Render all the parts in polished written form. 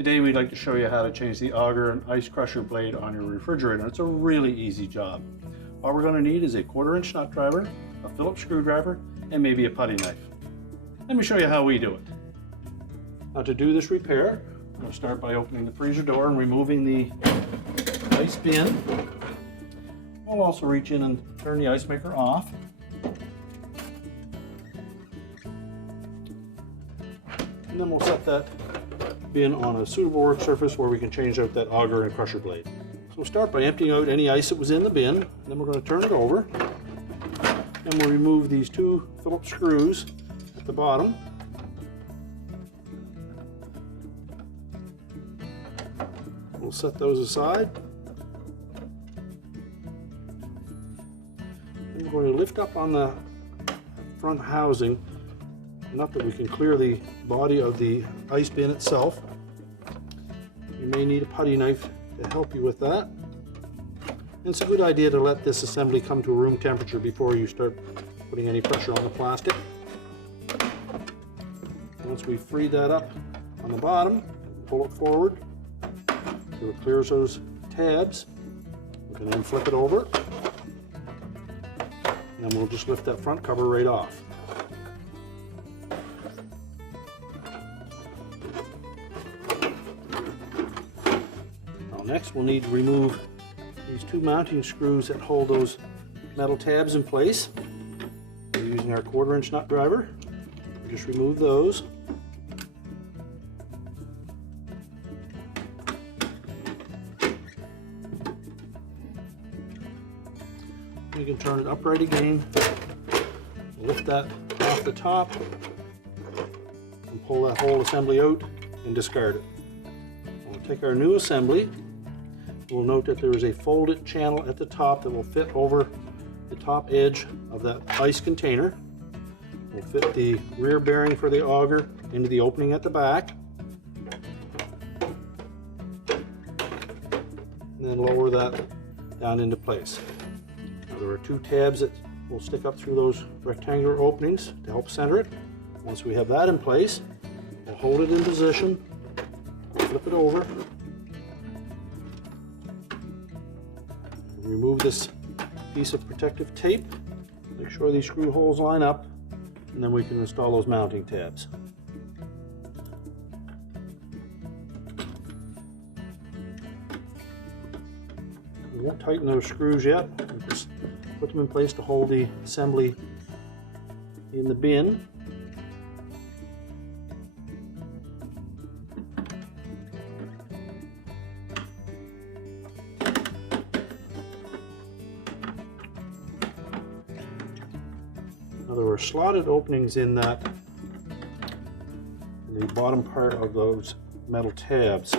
Today we'd like to show you how to change the auger and ice crusher blade on your refrigerator. It's a really easy job. All we're going to need is a 1/4" nut driver, a Phillips screwdriver, and maybe a putty knife. Let me show you how we do it. Now to do this repair, I'm going to start by opening the freezer door and removing the ice bin. We'll also reach in and turn the ice maker off. And then we'll set that bin on a suitable work surface where we can change out that auger and crusher blade. So we'll start by emptying out any ice that was in the bin, and then we're going to turn it over, and we'll remove these 2 Phillips screws at the bottom. We'll set those aside. And we're going to lift up on the front housing enough that we can clear the body of the ice bin itself. You may need a putty knife to help you with that. And it's a good idea to let this assembly come to room temperature before you start putting any pressure on the plastic. Once we free that up on the bottom, pull it forward so it clears those tabs. We can then flip it over, and then we'll just lift that front cover right off. Next, we'll need to remove these 2 mounting screws that hold those metal tabs in place. We're using our 1/4" nut driver. We'll just remove those. You can turn it upright again, lift that off the top, and pull that whole assembly out and discard it. We'll take our new assembly. We'll note that there is a folded channel at the top that will fit over the top edge of that ice container. We'll fit the rear bearing for the auger into the opening at the back, and then lower that down into place. Now there are 2 tabs that will stick up through those rectangular openings to help center it. Once we have that in place, we'll hold it in position, flip it over, remove this piece of protective tape, make sure these screw holes line up, and then we can install those mounting tabs. We won't tighten those screws yet. We'll just put them in place to hold the assembly in the bin. Now there were slotted openings in the bottom part of those metal tabs. So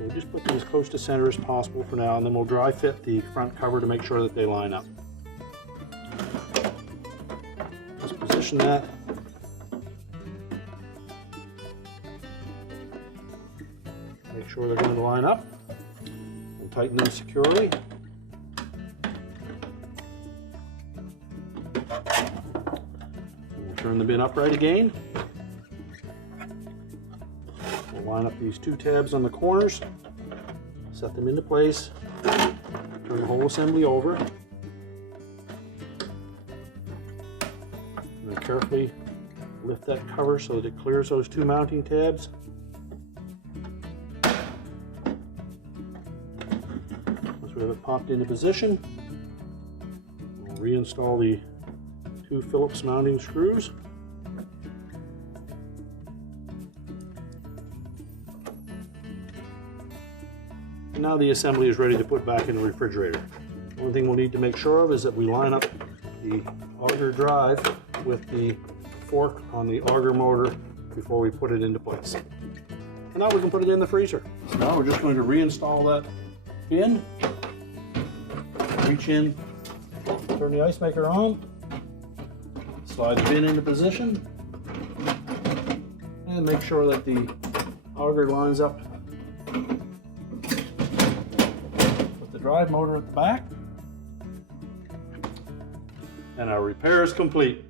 we'll just put them as close to center as possible for now, and then we'll dry fit the front cover to make sure that they line up. Just position that. Make sure they're going to line up, and tighten them securely. Turn the bin upright again. We'll line up these 2 tabs on the corners, set them into place, turn the whole assembly over, and then carefully lift that cover so that it clears those 2 mounting tabs. Once we have it popped into position, we'll reinstall the 2 Phillips mounting screws. And now the assembly is ready to put back in the refrigerator. One thing we'll need to make sure of is that we line up the auger drive with the fork on the auger motor before we put it into place. And now we can put it in the freezer. So now we're just going to reinstall that bin. Reach in, turn the ice maker on, slide the bin into position, and make sure that the auger lines up with the drive motor at the back. And our repair is complete.